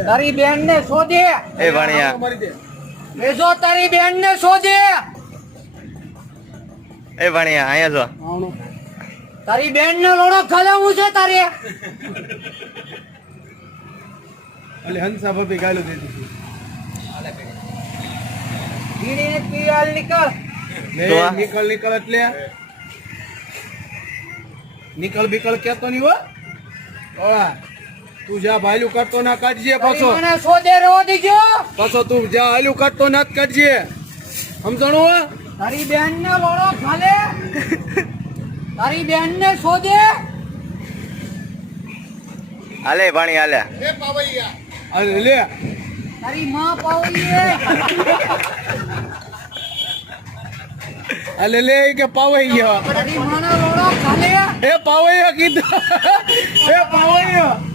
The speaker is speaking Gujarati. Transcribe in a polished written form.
તારી બેન ને શોધે એ ભણ્યા લેજો તારી બેન ને શોધે એ ભણ્યા અહીંયા જો તારી બેન ને લોડો ખલાવું છે તારે અલે હંસા ભાભી ગાલો દે દીધી બીડી ને પીવાલ નીકળ નીકળ એટલે નીકળ બીકળ કેતો નહીં હો ઓળા તું જા ભાઈલું કરતો ના કાઢજે પાછો મને શોધે રહો દીજો પાછો તું જા હાલ્યું કરતો ના કાઢજે સમજણું હો તારી બેન ને લોડો ખાલે તારી બેન ને શોધે હાલે ભણી હાલે અરે લે તારી માં પાવલીએ અલે લે કે પાવાઈ ગયો તારી માના લોડો ખાલે એ પાવાઈ કીધું એ પાવાઈ